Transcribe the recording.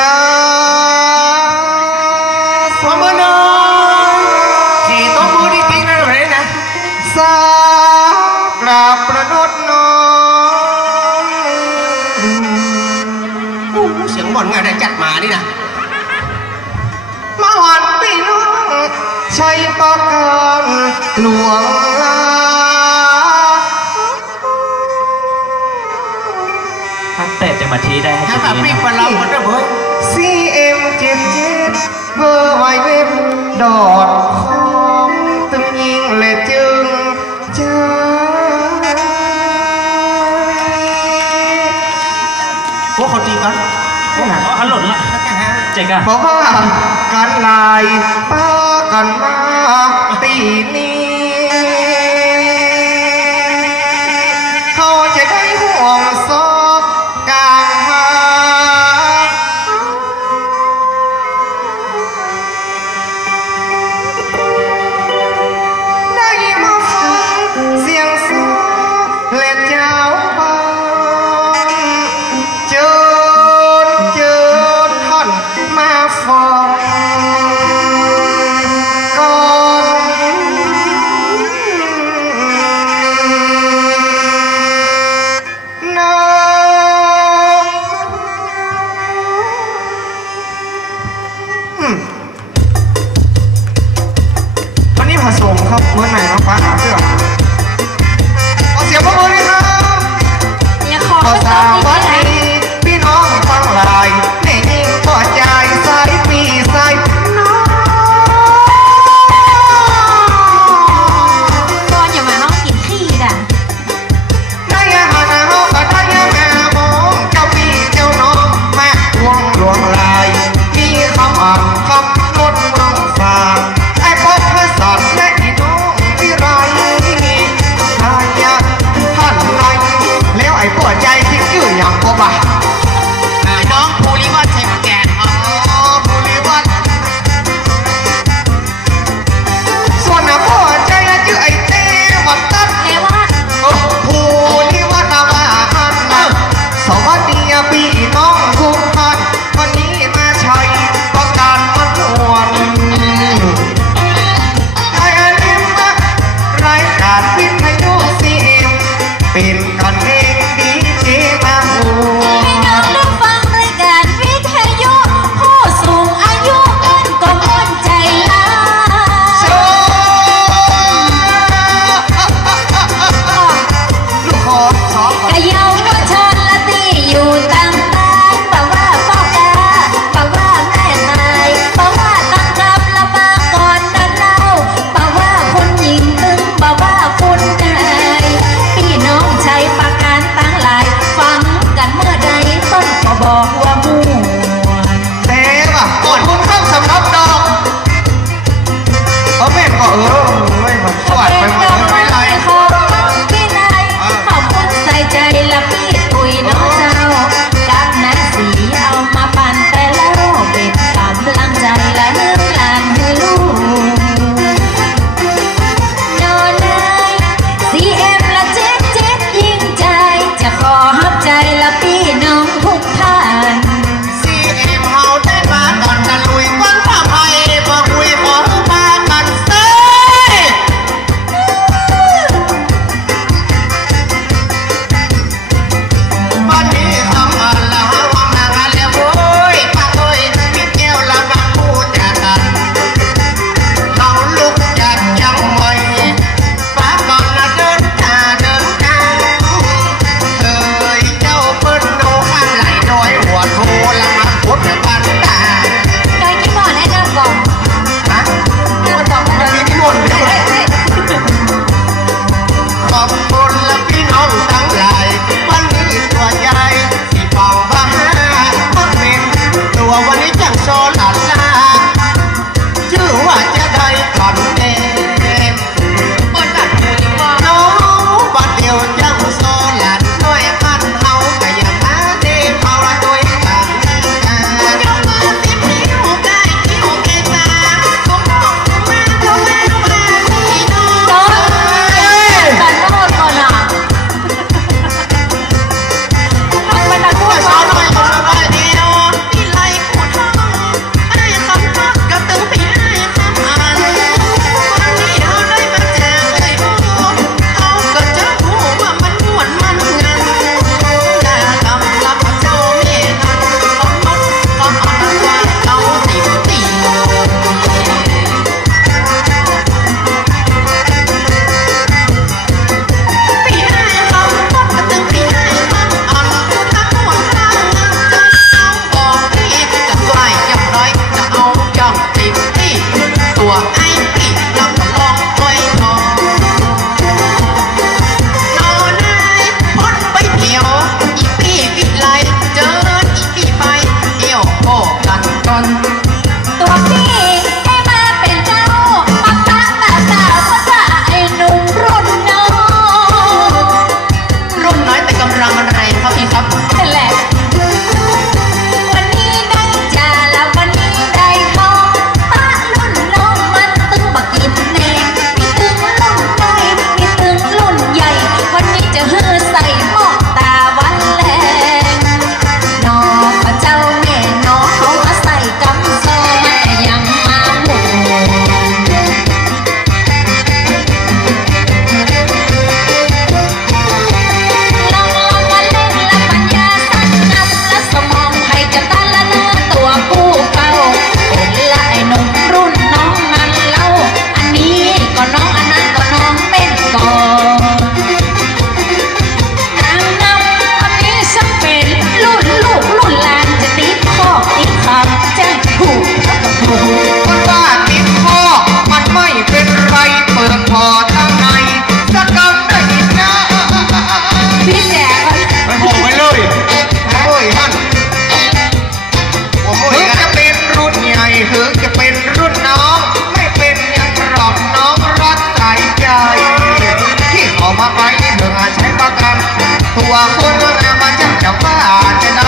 าสมนอยขี่ตัวมือนี่จริงนะแบบนี้นะสากราบประนดน้องโอ้เสียงบ่อนงานได้จัดมานี่นะมาหวานพี่น้องใช้ปากการหลวงลาท่านแต่จะมาชี้ได้ให้ถ้าชุดแบบนี้นะลาหมดนะเบิ้งซีเอ็มเจ็ดเจ็ดเบอร์ไวเว็บดอน อ๋อฮัลโหลละเจ๊กอะบอกว่าการลายป้ากันมาตีนี้เแล้วไอ้ปวดใจที่ชื่ออย่างก็บ่าน้องภูริวัฒน์ชัยแกนครับอ๋อภูริวัฒน์ส่วนน่ะพ่อใจน่ะชื่อไอ้เต้วัดตัดเลว่าโอ้ภูริวัฒน์ว่าอันนะสวัสดีพี่ tôi tôi em chẳng chẳng phải